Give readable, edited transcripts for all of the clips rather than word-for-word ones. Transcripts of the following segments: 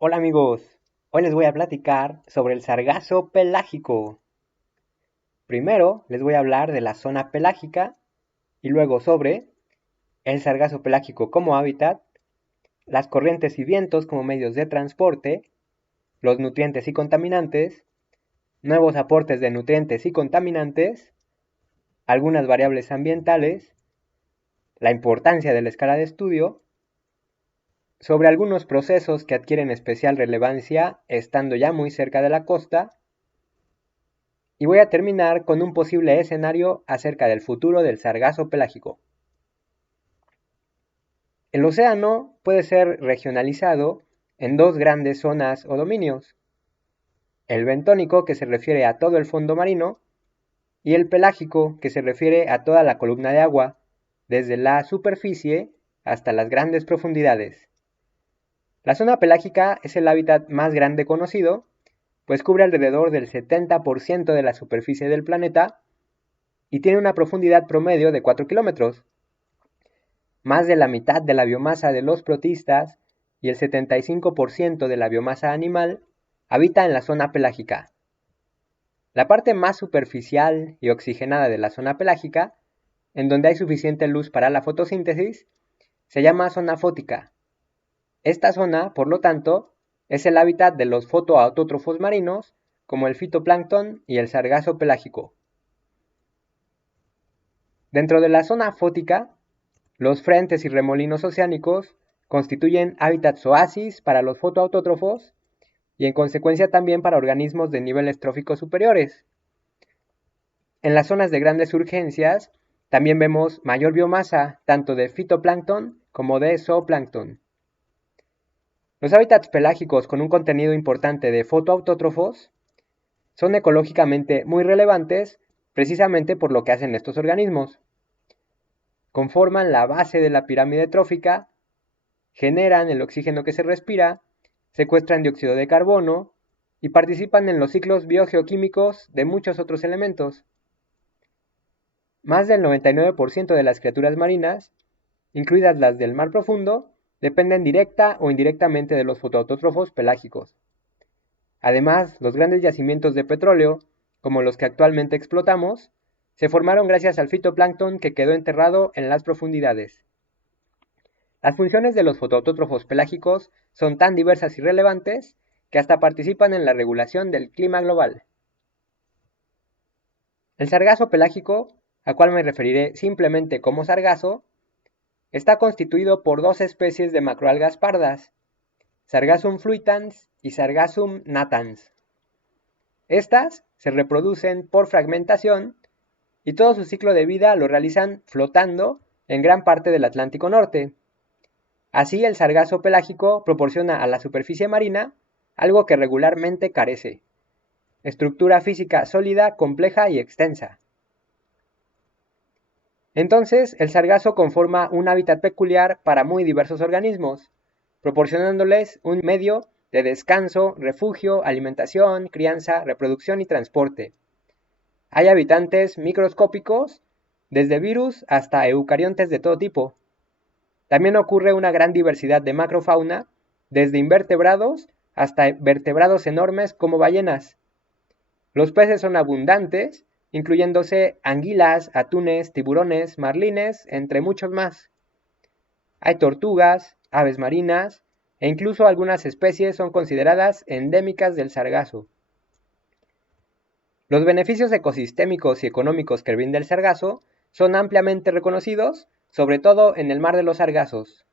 Hola amigos, hoy les voy a platicar sobre el sargazo pelágico. Primero les voy a hablar de la zona pelágica y luego sobre el sargazo pelágico como hábitat, las corrientes y vientos como medios de transporte, los nutrientes y contaminantes, nuevos aportes de nutrientes y contaminantes, algunas variables ambientales, la importancia de la escala de estudio, sobre algunos procesos que adquieren especial relevancia estando ya muy cerca de la costa. Y voy a terminar con un posible escenario acerca del futuro del sargazo pelágico. El océano puede ser regionalizado en dos grandes zonas o dominios: el bentónico, que se refiere a todo el fondo marino, y el pelágico, que se refiere a toda la columna de agua, desde la superficie hasta las grandes profundidades. La zona pelágica es el hábitat más grande conocido, pues cubre alrededor del 70% de la superficie del planeta y tiene una profundidad promedio de 4 kilómetros. Más de la mitad de la biomasa de los protistas y el 75% de la biomasa animal habita en la zona pelágica. La parte más superficial y oxigenada de la zona pelágica, en donde hay suficiente luz para la fotosíntesis, se llama zona fótica. Esta zona, por lo tanto, es el hábitat de los fotoautótrofos marinos, como el fitoplancton y el sargazo pelágico. Dentro de la zona fótica, los frentes y remolinos oceánicos constituyen hábitats oasis para los fotoautótrofos y en consecuencia también para organismos de niveles tróficos superiores. En las zonas de grandes urgencias también vemos mayor biomasa tanto de fitoplancton como de zooplancton. Los hábitats pelágicos con un contenido importante de fotoautótrofos son ecológicamente muy relevantes precisamente por lo que hacen estos organismos. Conforman la base de la pirámide trófica, generan el oxígeno que se respira, secuestran dióxido de carbono y participan en los ciclos biogeoquímicos de muchos otros elementos. Más del 99% de las criaturas marinas, incluidas las del mar profundo, dependen directa o indirectamente de los fotoautótrofos pelágicos. Además, los grandes yacimientos de petróleo, como los que actualmente explotamos, se formaron gracias al fitoplancton que quedó enterrado en las profundidades. Las funciones de los fotoautótrofos pelágicos son tan diversas y relevantes que hasta participan en la regulación del clima global. El sargazo pelágico, al cual me referiré simplemente como sargazo, está constituido por dos especies de macroalgas pardas, Sargassum fluitans y Sargassum natans. Estas se reproducen por fragmentación y todo su ciclo de vida lo realizan flotando en gran parte del Atlántico Norte. Así, el sargazo pelágico proporciona a la superficie marina algo que regularmente carece: estructura física sólida, compleja y extensa. Entonces, el sargazo conforma un hábitat peculiar para muy diversos organismos, proporcionándoles un medio de descanso, refugio, alimentación, crianza, reproducción y transporte. Hay habitantes microscópicos, desde virus hasta eucariontes de todo tipo. También ocurre una gran diversidad de macrofauna, desde invertebrados hasta vertebrados enormes como ballenas. Los peces son abundantes, incluyéndose anguilas, atunes, tiburones, marlines, entre muchos más. Hay tortugas, aves marinas e incluso algunas especies son consideradas endémicas del sargazo. Los beneficios ecosistémicos y económicos que brinda el sargazo son ampliamente reconocidos, sobre todo en el mar de los sargazos.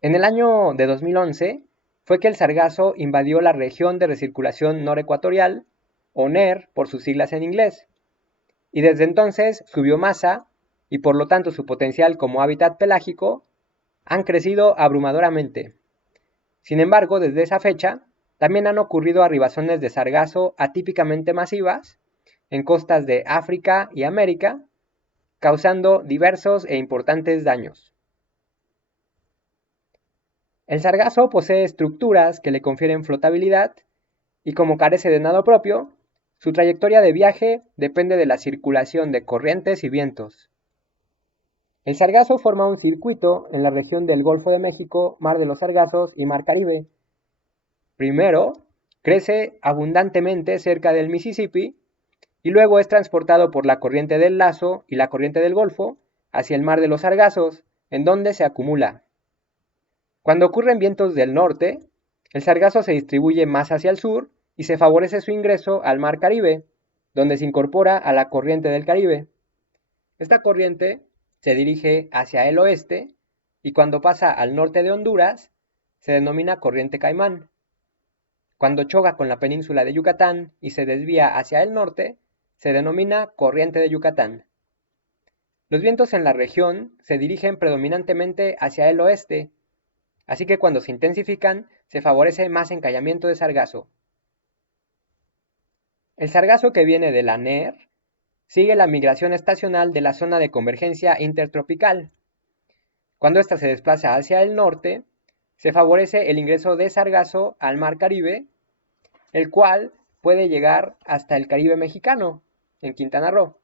En el año de 2011 fue que el sargazo invadió la región de recirculación norecuatorial, o NER por sus siglas en inglés, y desde entonces su biomasa, y por lo tanto su potencial como hábitat pelágico, han crecido abrumadoramente. Sin embargo, desde esa fecha, también han ocurrido arribaciones de sargazo atípicamente masivas en costas de África y América, causando diversos e importantes daños. El sargazo posee estructuras que le confieren flotabilidad y, como carece de nado propio, su trayectoria de viaje depende de la circulación de corrientes y vientos. El sargazo forma un circuito en la región del Golfo de México, Mar de los Sargazos y Mar Caribe. Primero, crece abundantemente cerca del Mississippi y luego es transportado por la corriente del Lazo y la corriente del Golfo hacia el Mar de los Sargazos, en donde se acumula. Cuando ocurren vientos del norte, el sargazo se distribuye más hacia el sur y se favorece su ingreso al Mar Caribe, donde se incorpora a la corriente del Caribe. Esta corriente se dirige hacia el oeste y cuando pasa al norte de Honduras, se denomina corriente Caimán. Cuando choca con la península de Yucatán y se desvía hacia el norte, se denomina corriente de Yucatán. Los vientos en la región se dirigen predominantemente hacia el oeste, así que cuando se intensifican, se favorece más encallamiento de sargazo. El sargazo que viene de la NER sigue la migración estacional de la zona de convergencia intertropical. Cuando ésta se desplaza hacia el norte, se favorece el ingreso de sargazo al Mar Caribe, el cual puede llegar hasta el Caribe mexicano, en Quintana Roo.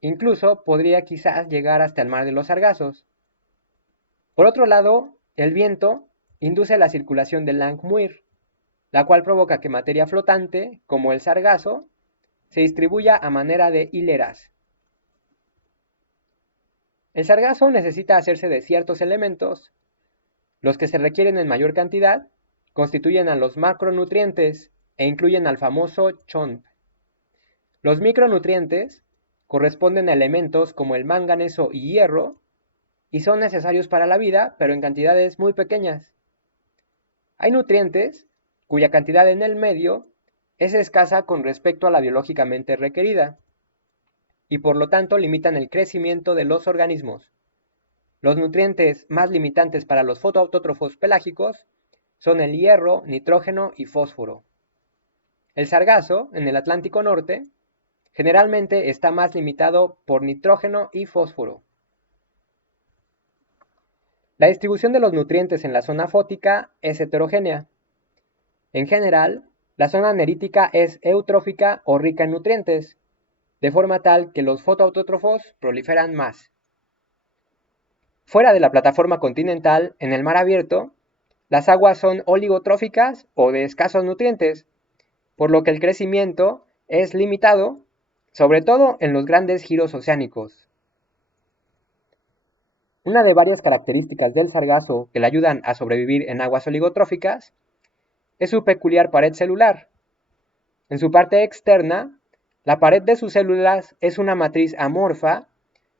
Incluso podría quizás llegar hasta el Mar de los Sargazos. Por otro lado, el viento induce la circulación del Langmuir, la cual provoca que materia flotante, como el sargazo, se distribuya a manera de hileras. El sargazo necesita hacerse de ciertos elementos. Los que se requieren en mayor cantidad constituyen a los macronutrientes e incluyen al famoso CHONP. Los micronutrientes corresponden a elementos como el manganeso y hierro y son necesarios para la vida, pero en cantidades muy pequeñas. Hay nutrientes cuya cantidad en el medio es escasa con respecto a la biológicamente requerida y por lo tanto limitan el crecimiento de los organismos. Los nutrientes más limitantes para los fotoautótrofos pelágicos son el hierro, nitrógeno y fósforo. El sargazo, en el Atlántico Norte, generalmente está más limitado por nitrógeno y fósforo. La distribución de los nutrientes en la zona fótica es heterogénea. En general, la zona nerítica es eutrófica o rica en nutrientes, de forma tal que los fotoautótrofos proliferan más. Fuera de la plataforma continental, en el mar abierto, las aguas son oligotróficas o de escasos nutrientes, por lo que el crecimiento es limitado, sobre todo en los grandes giros oceánicos. Una de varias características del sargazo que le ayudan a sobrevivir en aguas oligotróficas es su peculiar pared celular. En su parte externa, la pared de sus células es una matriz amorfa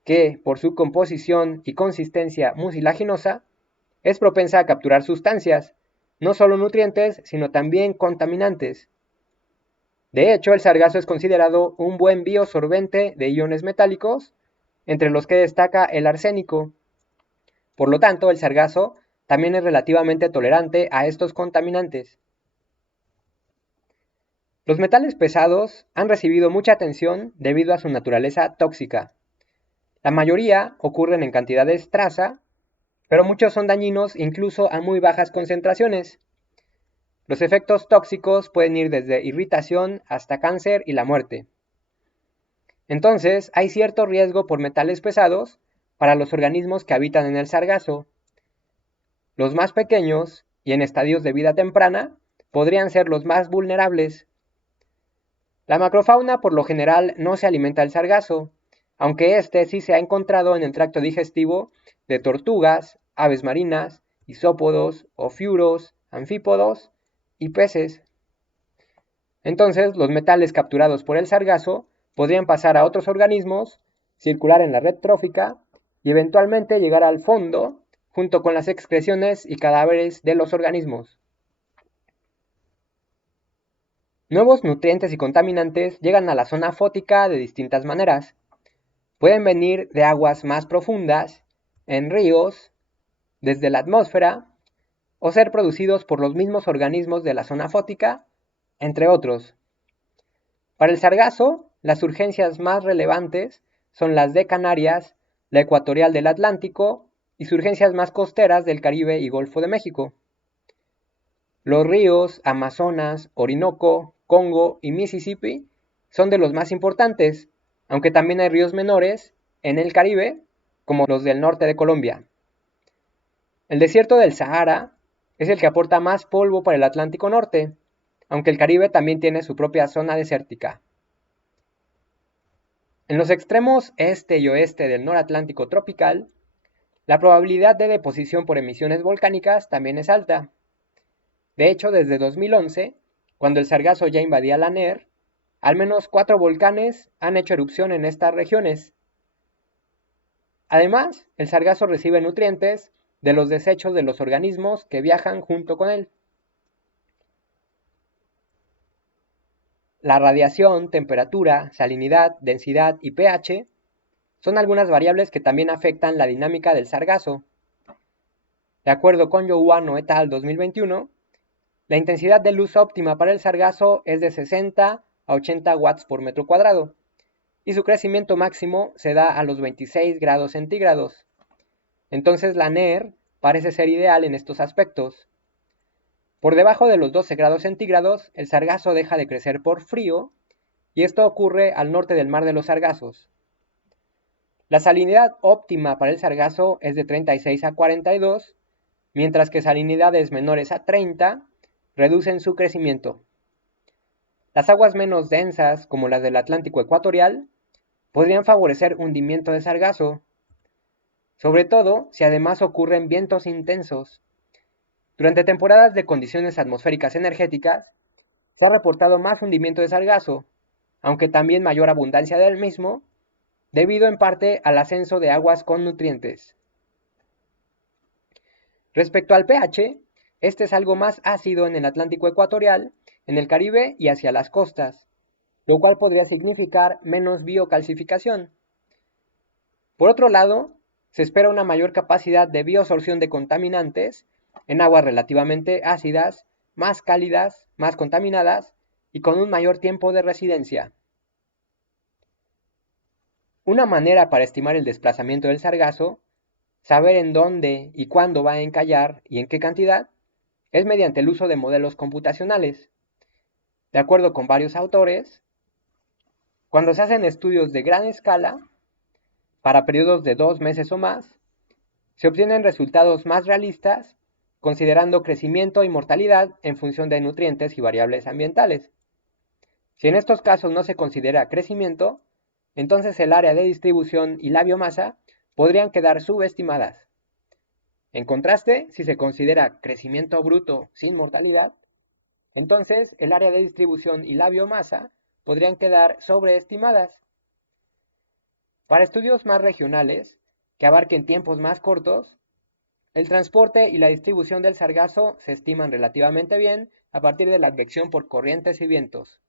que, por su composición y consistencia mucilaginosa, es propensa a capturar sustancias, no solo nutrientes, sino también contaminantes. De hecho, el sargazo es considerado un buen biosorbente de iones metálicos, entre los que destaca el arsénico. Por lo tanto, el sargazo también es relativamente tolerante a estos contaminantes. Los metales pesados han recibido mucha atención debido a su naturaleza tóxica. La mayoría ocurren en cantidades traza, pero muchos son dañinos incluso a muy bajas concentraciones. Los efectos tóxicos pueden ir desde irritación hasta cáncer y la muerte. Entonces, hay cierto riesgo por metales pesados para los organismos que habitan en el sargazo. Los más pequeños y en estadios de vida temprana podrían ser los más vulnerables. La macrofauna por lo general no se alimenta del sargazo, aunque este sí se ha encontrado en el tracto digestivo de tortugas, aves marinas, isópodos, ofiuros, anfípodos y peces. Entonces, los metales capturados por el sargazo podrían pasar a otros organismos, circular en la red trófica y eventualmente llegar al fondo junto con las excreciones y cadáveres de los organismos. Nuevos nutrientes y contaminantes llegan a la zona fótica de distintas maneras. Pueden venir de aguas más profundas, en ríos, desde la atmósfera, o ser producidos por los mismos organismos de la zona fótica, entre otros. Para el sargazo, las urgencias más relevantes son las de Canarias, la ecuatorial del Atlántico y surgencias más costeras del Caribe y Golfo de México. Los ríos Amazonas, Orinoco, Congo y Mississippi son de los más importantes, aunque también hay ríos menores en el Caribe como los del norte de Colombia. El desierto del Sahara es el que aporta más polvo para el Atlántico Norte, aunque el Caribe también tiene su propia zona desértica. En los extremos este y oeste del Noratlántico tropical, la probabilidad de deposición por emisiones volcánicas también es alta. De hecho, desde 2011, cuando el sargazo ya invadía la NER, al menos 4 volcanes han hecho erupción en estas regiones. Además, el sargazo recibe nutrientes de los desechos de los organismos que viajan junto con él. La radiación, temperatura, salinidad, densidad y pH son algunas variables que también afectan la dinámica del sargazo. De acuerdo con Youano et al. 2021, la intensidad de luz óptima para el sargazo es de 60 a 80 watts por metro cuadrado y su crecimiento máximo se da a los 26 grados centígrados. Entonces la NER parece ser ideal en estos aspectos. Por debajo de los 12 grados centígrados, el sargazo deja de crecer por frío y esto ocurre al norte del Mar de los Sargazos. La salinidad óptima para el sargazo es de 36 a 42, mientras que salinidades menores a 30 reducen su crecimiento. Las aguas menos densas, como las del Atlántico ecuatorial, podrían favorecer hundimiento de sargazo, sobre todo si además ocurren vientos intensos. Durante temporadas de condiciones atmosféricas energéticas, se ha reportado más hundimiento de sargazo, aunque también mayor abundancia del mismo, debido en parte al ascenso de aguas con nutrientes. Respecto al pH, este es algo más ácido en el Atlántico ecuatorial, en el Caribe y hacia las costas, lo cual podría significar menos biocalcificación. Por otro lado, se espera una mayor capacidad de bioabsorción de contaminantes en aguas relativamente ácidas, más cálidas, más contaminadas y con un mayor tiempo de residencia. Una manera para estimar el desplazamiento del sargazo, saber en dónde y cuándo va a encallar y en qué cantidad, es mediante el uso de modelos computacionales. De acuerdo con varios autores, cuando se hacen estudios de gran escala, para periodos de 2 meses o más, se obtienen resultados más realistas considerando crecimiento y mortalidad en función de nutrientes y variables ambientales. Si en estos casos no se considera crecimiento, entonces el área de distribución y la biomasa podrían quedar subestimadas. En contraste, si se considera crecimiento bruto sin mortalidad, entonces el área de distribución y la biomasa podrían quedar sobreestimadas. Para estudios más regionales, que abarquen tiempos más cortos, el transporte y la distribución del sargazo se estiman relativamente bien a partir de la advección por corrientes y vientos.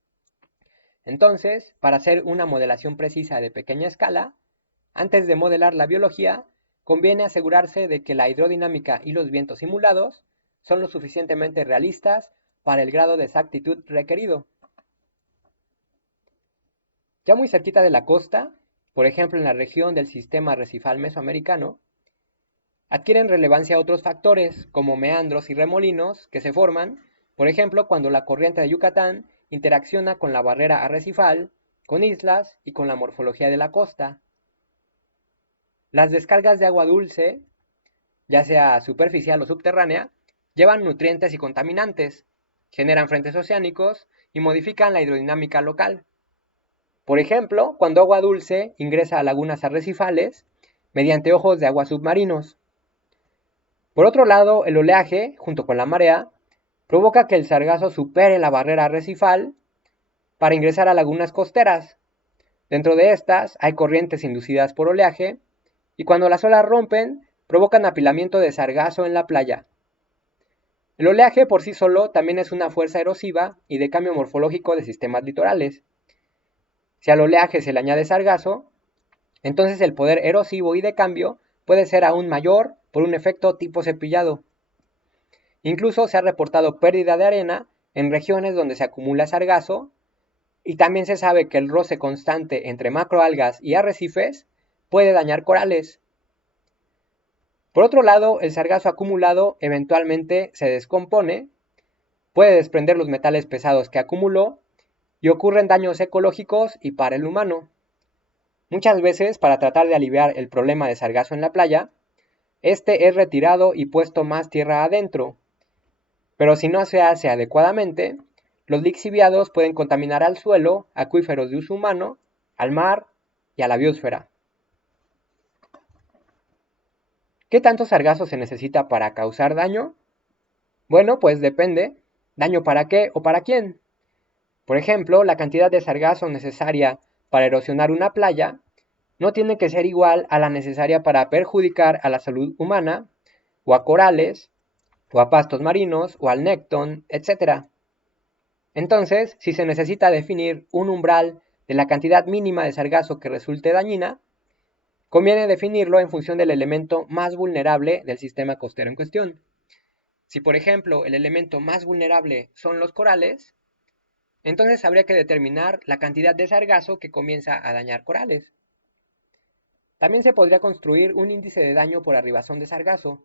Entonces, para hacer una modelación precisa de pequeña escala, antes de modelar la biología, conviene asegurarse de que la hidrodinámica y los vientos simulados son lo suficientemente realistas para el grado de exactitud requerido. Ya muy cerquita de la costa, por ejemplo en la región del sistema arrecifal mesoamericano, adquieren relevancia otros factores como meandros y remolinos que se forman, por ejemplo, cuando la corriente de Yucatán interacciona con la barrera arrecifal, con islas y con la morfología de la costa. Las descargas de agua dulce, ya sea superficial o subterránea, llevan nutrientes y contaminantes, generan frentes oceánicos y modifican la hidrodinámica local. Por ejemplo, cuando agua dulce ingresa a lagunas arrecifales mediante ojos de agua submarinos. Por otro lado, el oleaje, junto con la marea, provoca que el sargazo supere la barrera arrecifal para ingresar a lagunas costeras. Dentro de estas hay corrientes inducidas por oleaje y cuando las olas rompen, provocan apilamiento de sargazo en la playa. El oleaje por sí solo también es una fuerza erosiva y de cambio morfológico de sistemas litorales. Si al oleaje se le añade sargazo, entonces el poder erosivo y de cambio puede ser aún mayor por un efecto tipo cepillado. Incluso se ha reportado pérdida de arena en regiones donde se acumula sargazo y también se sabe que el roce constante entre macroalgas y arrecifes puede dañar corales. Por otro lado, el sargazo acumulado eventualmente se descompone, puede desprender los metales pesados que acumuló y ocurren daños ecológicos y para el humano. Muchas veces, para tratar de aliviar el problema de sargazo en la playa, este es retirado y puesto más tierra adentro, pero si no se hace adecuadamente, los lixiviados pueden contaminar al suelo, acuíferos de uso humano, al mar y a la biosfera. ¿Qué tanto sargazo se necesita para causar daño? Bueno, pues depende. ¿Daño para qué o para quién? Por ejemplo, la cantidad de sargazo necesaria para erosionar una playa no tiene que ser igual a la necesaria para perjudicar a la salud humana, o a corales, o a pastos marinos, o al nécton, etc. Entonces, si se necesita definir un umbral de la cantidad mínima de sargazo que resulte dañina, conviene definirlo en función del elemento más vulnerable del sistema costero en cuestión. Si, por ejemplo, el elemento más vulnerable son los corales, entonces habría que determinar la cantidad de sargazo que comienza a dañar corales. También se podría construir un índice de daño por arribazón de sargazo.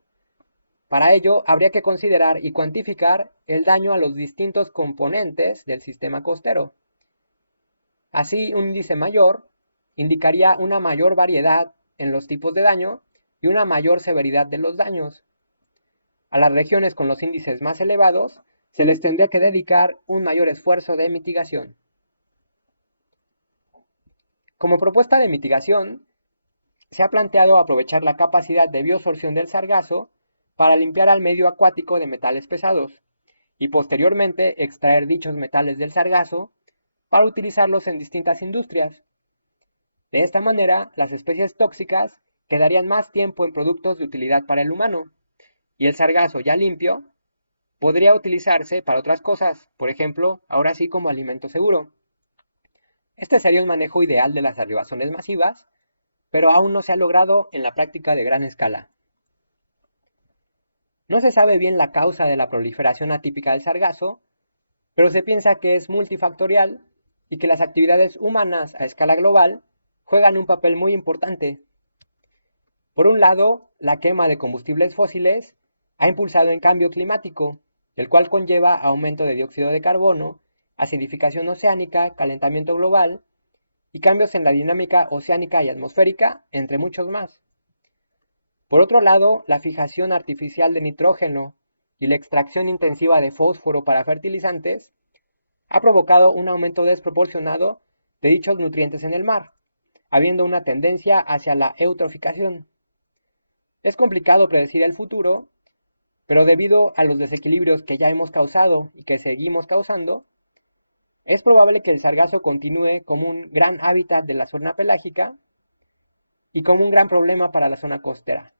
Para ello, habría que considerar y cuantificar el daño a los distintos componentes del sistema costero. Así, un índice mayor indicaría una mayor variedad en los tipos de daño y una mayor severidad de los daños. A las regiones con los índices más elevados se les tendría que dedicar un mayor esfuerzo de mitigación. Como propuesta de mitigación, se ha planteado aprovechar la capacidad de biosorción del sargazo para limpiar al medio acuático de metales pesados y posteriormente extraer dichos metales del sargazo para utilizarlos en distintas industrias. De esta manera, las especies tóxicas quedarían más tiempo en productos de utilidad para el humano y el sargazo ya limpio podría utilizarse para otras cosas, por ejemplo, ahora sí como alimento seguro. Este sería un manejo ideal de las arribazones masivas, pero aún no se ha logrado en la práctica de gran escala. No se sabe bien la causa de la proliferación atípica del sargazo, pero se piensa que es multifactorial y que las actividades humanas a escala global juegan un papel muy importante. Por un lado, la quema de combustibles fósiles ha impulsado el cambio climático, el cual conlleva aumento de dióxido de carbono, acidificación oceánica, calentamiento global y cambios en la dinámica oceánica y atmosférica, entre muchos más. Por otro lado, la fijación artificial de nitrógeno y la extracción intensiva de fósforo para fertilizantes ha provocado un aumento desproporcionado de dichos nutrientes en el mar, habiendo una tendencia hacia la eutroficación. Es complicado predecir el futuro, pero debido a los desequilibrios que ya hemos causado y que seguimos causando, es probable que el sargazo continúe como un gran hábitat de la zona pelágica y como un gran problema para la zona costera.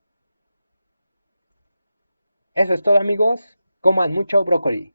Eso es todo, amigos. Coman mucho brócoli.